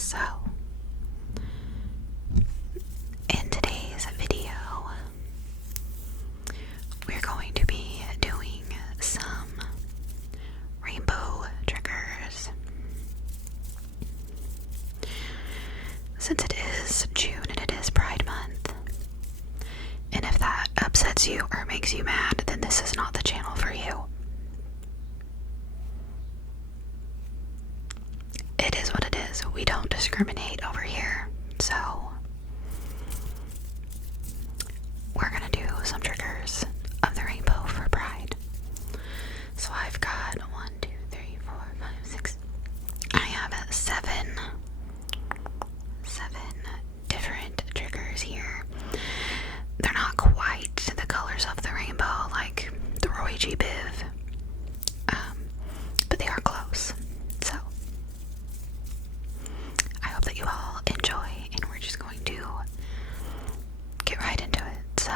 So, in today's video, we're going to be doing some rainbow triggers. Since it is June and it is Pride Month, and if that upsets you or makes you mad, then this is not the channel for you. It is what it is. We don't discriminate over here. So, we're gonna do some triggers of the rainbow for Pride. So I've got 1, 2, 3, 4, 5, 6. I have seven different triggers here. They're not quite the colors of the rainbow like the Roy G. Biv, but they are close. So I hope that you all enjoy, and we're just going to get right into it. So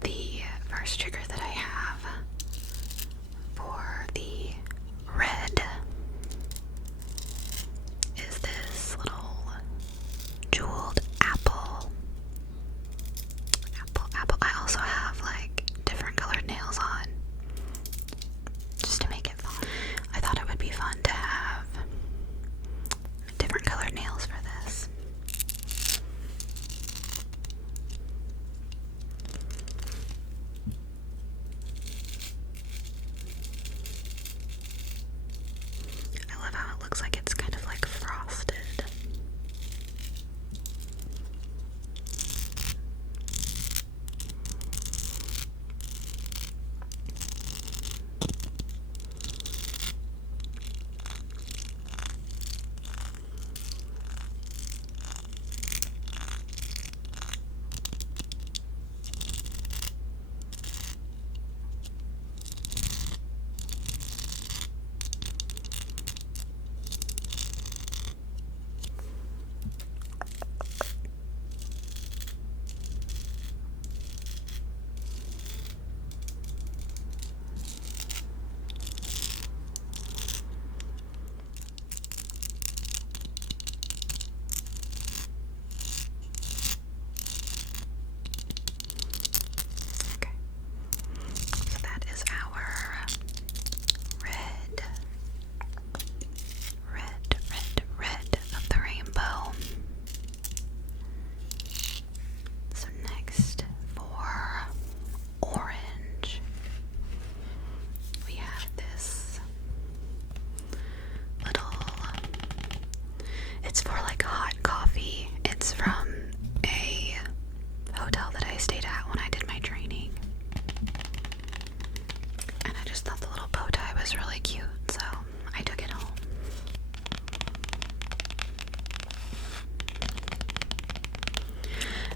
the first trigger that I have for the red is this little jeweled apple. I also have like different colored nails on, just to make it fun. I thought it would be fun to have different colored nails for this. I love how it looks like it's kind of like frosted. Okay, so that is our red of the rainbow. So next, for orange, we have this little, it's for like hot coffee. It's from a hotel that I stayed at when I did my training. And I just thought the little bow tie was really cute, so I took it home.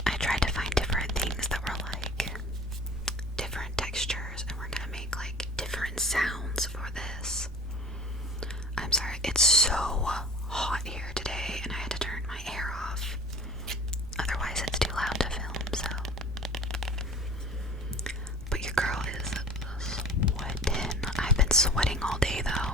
I tried to find different things that were like different textures, and we're gonna make like different sounds for this. I'm sorry, it's so hot here today, and I had to turn my air off. Otherwise, it's too loud to film, so. But your girl is sweating. I've been sweating all day, though.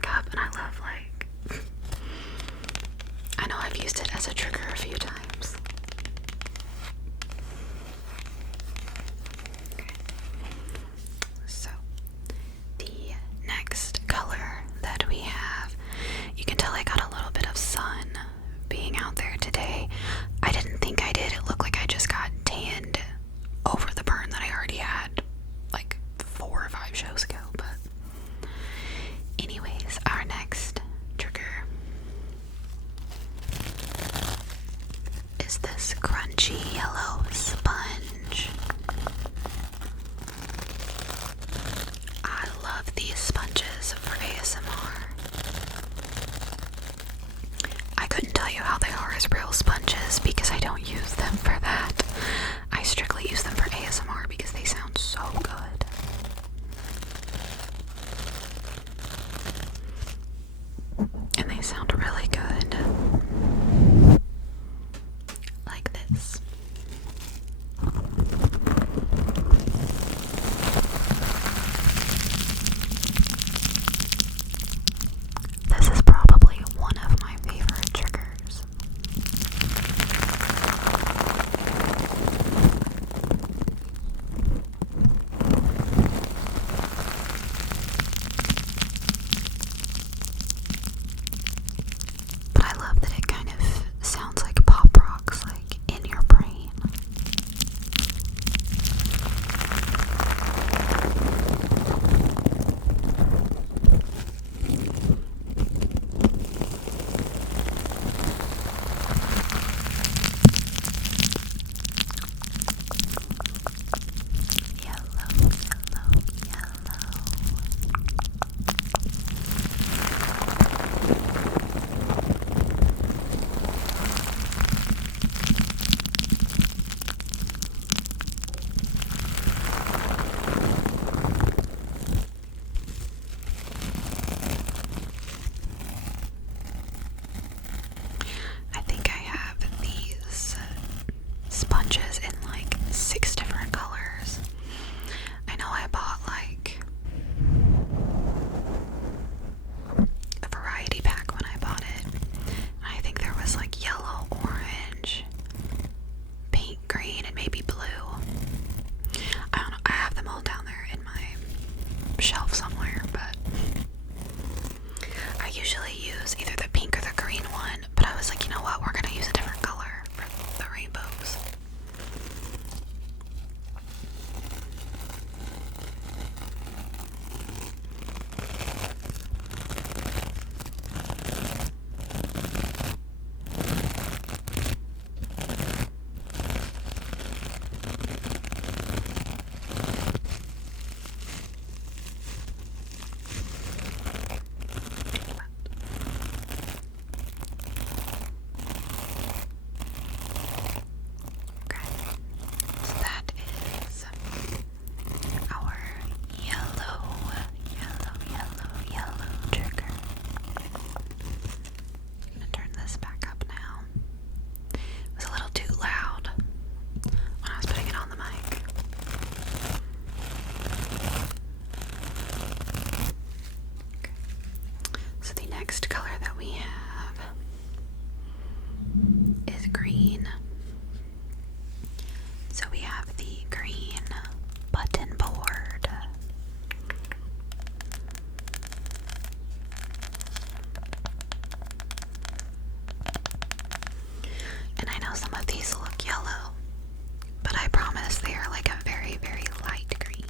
cup, and I love, like, I know I've used it as a trigger a few times. Okay. So, the next color that we have, you can tell I got a little bit of sun being out there today. I didn't think I did. It looked like I just got tanned over the burn that I already had like 4 or 5 shows ago. But anyways, our next trigger is this crunchy yellow sponge. I love these sponges for ASMR. I couldn't tell you how they are as real sponges because I don't use them for that. I strictly use them for ASMR because they sound so good. And they sound really good. Like this. This is probably one of my favorite triggers. But I love that it kind of sounds like pop rocks, like in your brain. Yellow, yellow, yellow. I think I have these sponges in like 6 different colors. I know I bought like a variety pack when I bought it. And I think there was like yellow, orange, pink, green, and maybe blue. I don't know. I have them all down there in my shelf somewhere, but I usually use either the pink or the green one, but I was like, you know what, we're gonna use a different color for the rainbows. Okay, so that is our yellow trigger. I'm gonna turn this back up now. It was a little too loud when I was putting it on the mic. Okay. So the next color that we have is green. So we have the green button board. And I know some of these look yellow, but I promise they are like a very, very light green.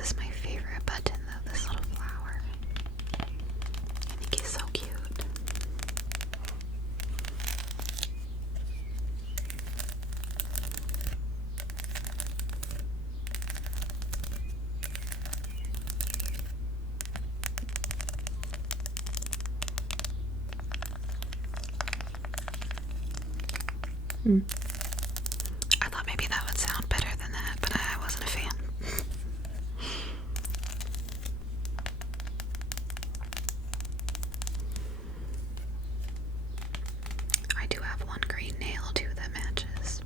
This is my favorite button though, this little flower. I think he's so cute. I thought maybe that would sound better than that, but I wasn't a fan. I do have one green nail too that matches.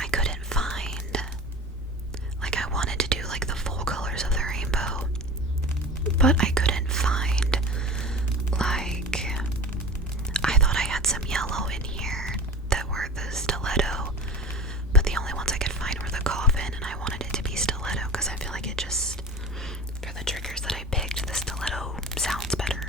I couldn't find, like, I wanted to do like the full colors of the rainbow, but I couldn't find, like, I thought I had some yellow in here that were the stiletto, but the only ones I could find were the coffin, and I wanted it to be stiletto because I feel like it just, for the triggers that I picked, the stiletto sounds better.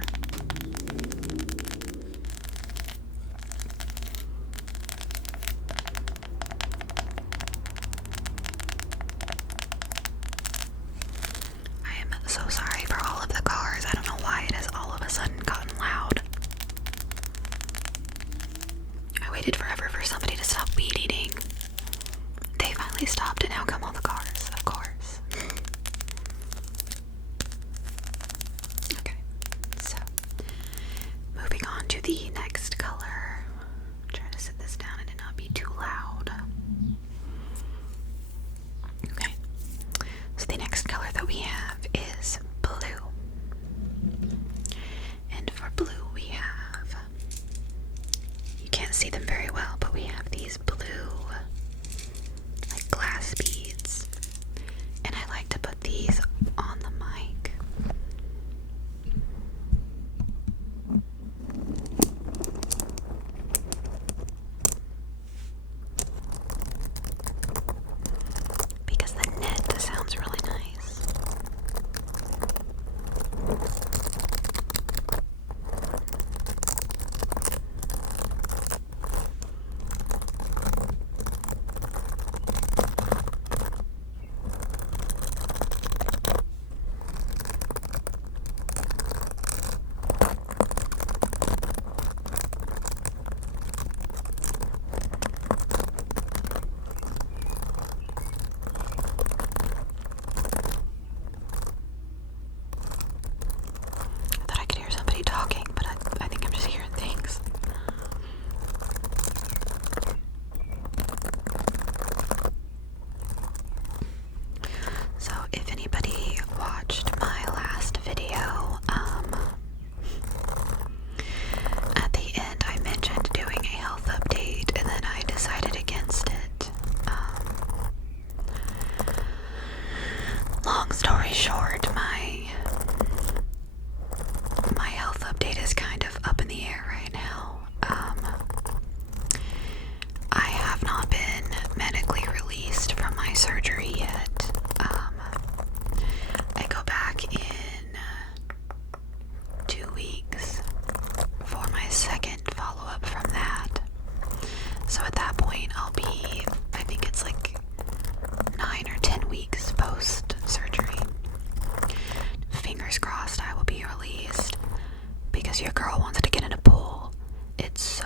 I am so sorry for all of the cars. I don't know why it has all of a sudden gotten loud. I waited forever for somebody to stop weed eating. They finally stopped, and now come all the cars, of course. Okay, so moving on to the next color. I'm trying to sit this down and it not be too loud. Okay, so the next color that we have is blue. And for blue we have, you can't see them very well, but we have these blue, like, glass beads. And I like to put these on the mic. Because the net sounds really nice. I thought I could hear somebody talking, but I think I'm just hearing things. So if anybody watched my last video, at the end I mentioned doing a health update, and then I decided against it. Long story short, my health update is kind of up in the air right now. I have not been medically released from my surgery yet. I go back in 2 weeks for my second follow-up from that. So at that point I'll be, I think it's like 9 or 10 weeks post-surgery. Fingers crossed I will be released, because your girl wants to get in a pool. It's so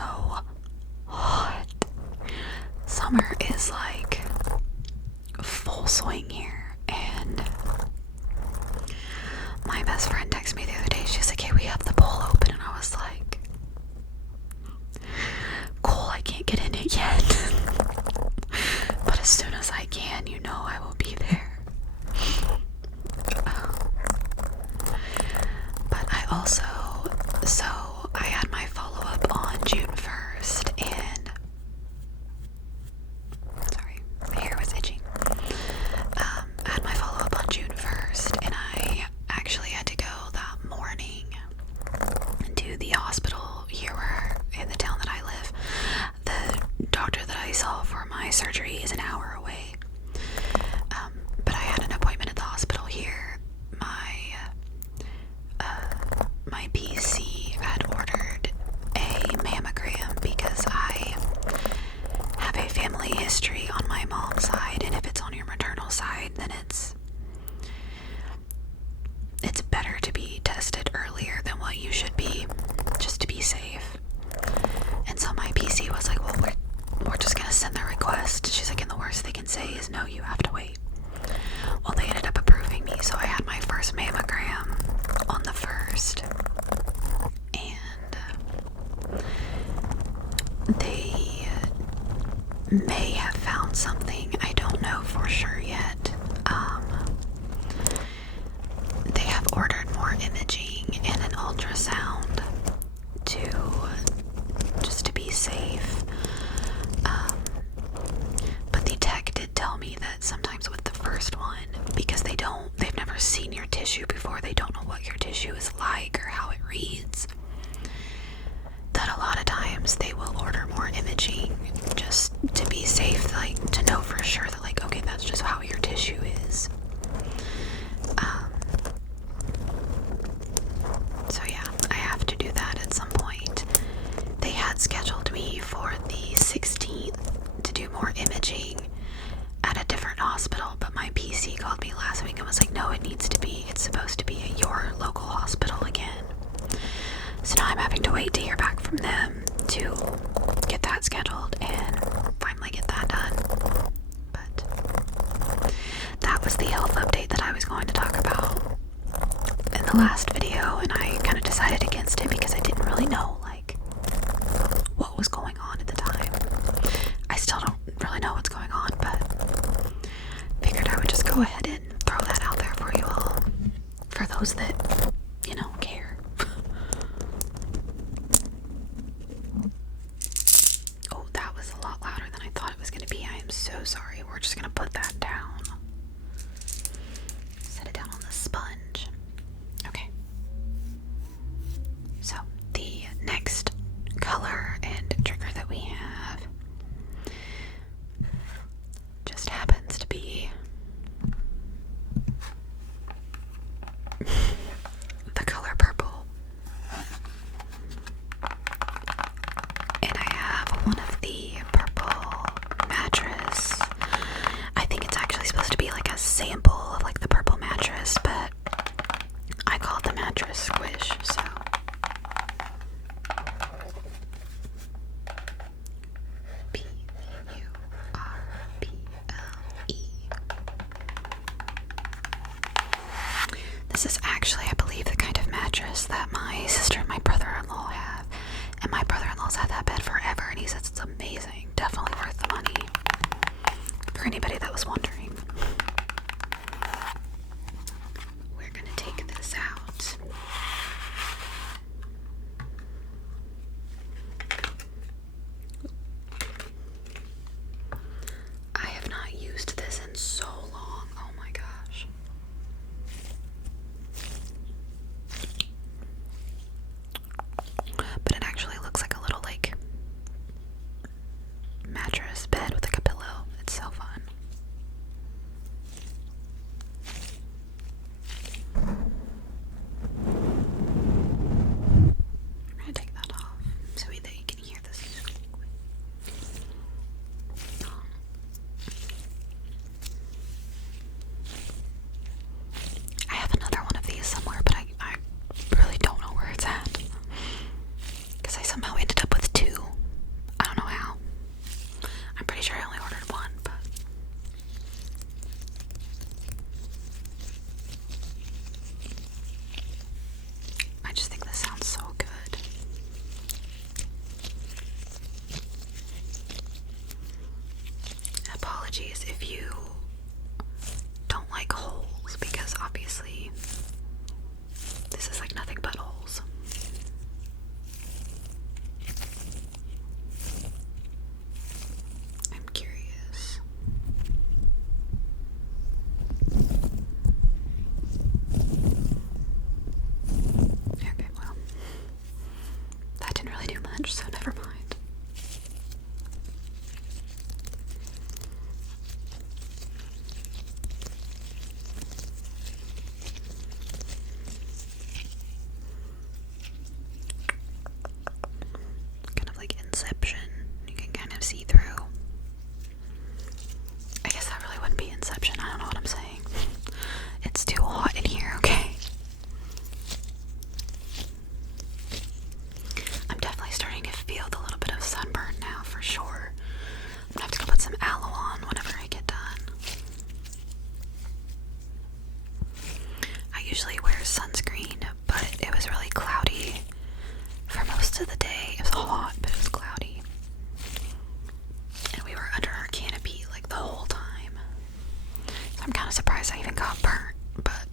hot. Summer is like full swing here, and my best friend texted me the other day. She's like, "Hey, we have the pool open," and I was like, "Cool, I can't get in it yet." But as soon as I can, you know I will be there. But I also, so I had my follow-up on June 1st, and sorry, my hair was itching. I had my follow-up on June 1st, and I actually had to go that morning says, no, you have to wait. Well, they ended up approving me, so I had my first mammogram on the 1st. And they may have found something. I don't know for sure yet. They have ordered more imaging and an ultrasound just to be safe. But the tech did tell me that sometimes with the first one, because they've never seen your tissue before, they don't know what your tissue is like or how it reads, that a lot of times they will order more imaging just to be safe, like to know for sure that, like, okay, that's just how your tissue is. So yeah, I have to do that at some point. They had scheduled me for the 16th to do more imaging at a different hospital, but my PC called me last week and was like, no, it's supposed to be at your local hospital again. So now I'm having to wait to hear back from them to get that scheduled and finally get that done. But that was the health update that I was going to talk about in the last video, and I kind of decided against it because I didn't really know, like, what was going on at the time. I still don't really know what's going on, but figured I would just go ahead and throw that out there for you all, for those that, care. Oh, that was a lot louder than I thought it was going to be. I am so sorry. We're just going to put that down. Set it down on the sponge. Okay. So, the next color and trigger that we have just happens to be the color purple. And I have one of the purple mattress. I think it's actually supposed to be like a sample of like the purple mattress, but I call it the mattress squish, so. P-U-R-P-L-E. This is actually, I believe, the kind of mattress that my sister and my brother-in-law have. And my brother-in-law's had that bed forever, and he says it's amazing. Definitely worth the money. For anybody that was wondering. We're gonna take this out. I have not used this in so long. Oh my gosh. But it actually looks like a little, like, mattress bed with like a pillow. It's so fun. I'm gonna take that off so that you can hear this. I have another one of these somewhere, but I really don't know where it's at. Because I somehow ended up with two. I don't know how. I'm pretty sure I only ordered one, but I just think this sounds so good. Apologies if you don't like holes, because obviously this is like nothing but holes. I'm curious. Okay, well, that didn't really do much, so never mind. Kind of like Inception. You can kind of see through. I guess that really wouldn't be Inception. I don't know what I'm saying. It's too hot in here, okay? I'm definitely starting to feel the little bit of sunburn now, for sure. I'm gonna have to go put some aloe on whenever I get done. I'm kind of surprised I even got burnt, but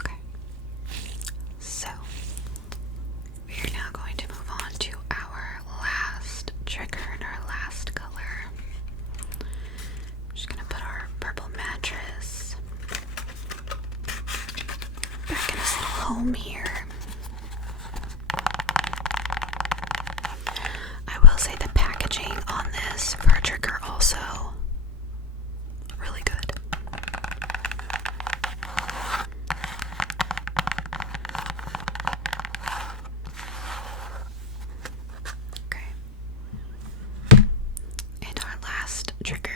okay. So we are now going to move on to our last trigger and our last color. I'm just gonna put our purple mattress back in its little home here. I will say the packaging on this for a trigger also really good. Okay. And our last trigger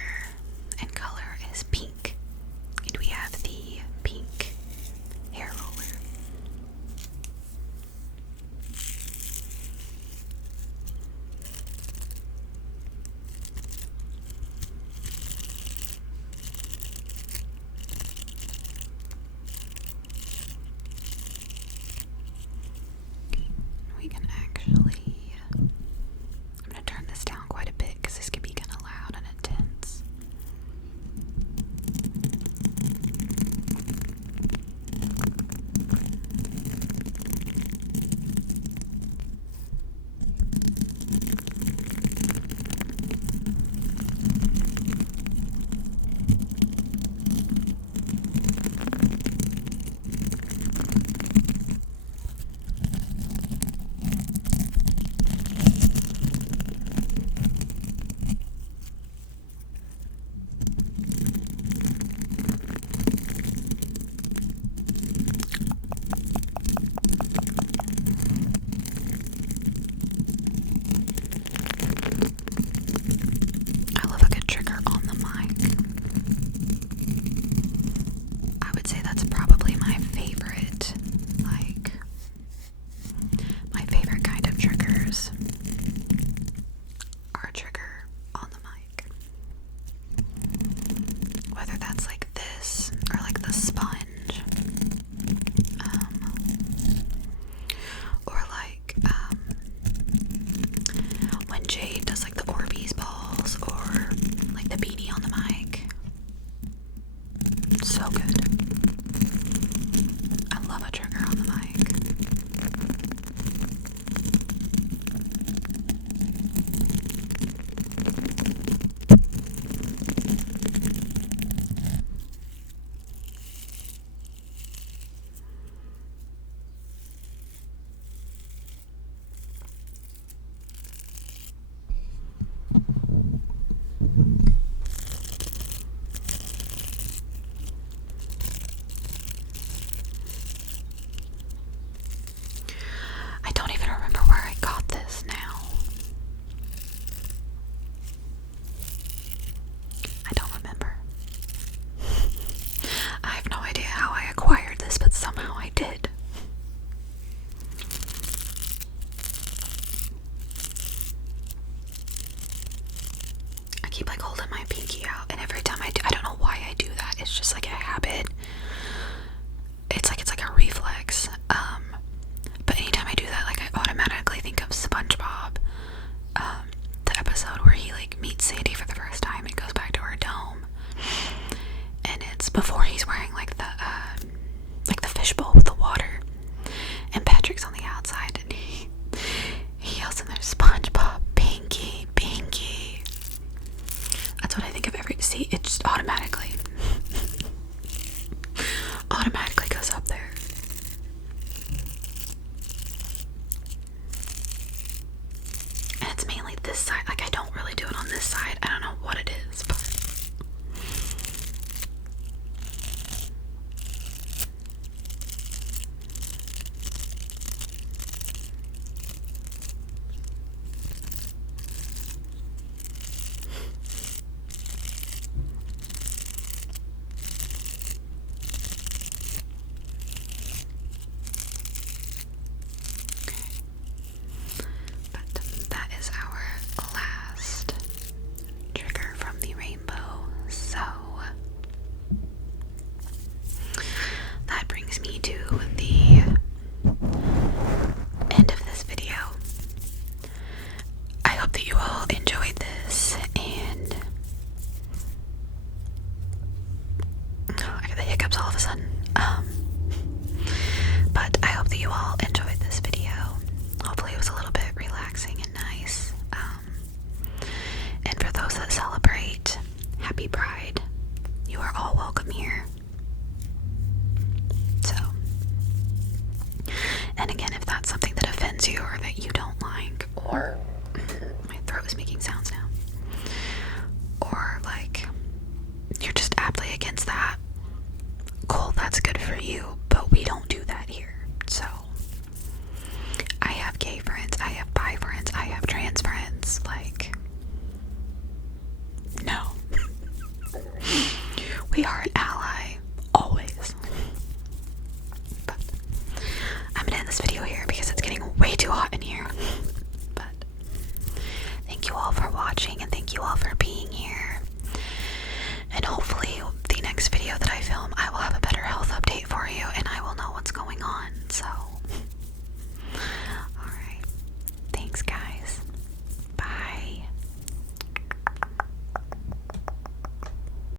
and color is pink. And we have the pink hair roller. to the end of this video. I hope that you all enjoyed this, and I got the hiccups all of a sudden. But I hope that you all enjoyed this video. Hopefully it was a little bit relaxing and nice. And for those that celebrate, happy Pride. You are all welcome here. So, and again, if that's something that offends you or that you don't like, or my throat is making sounds now, or like you're just aptly against that, cool, that's good for you, but we don't do that here. So I have gay friends, I have bi friends, I have trans friends. Like, no. We are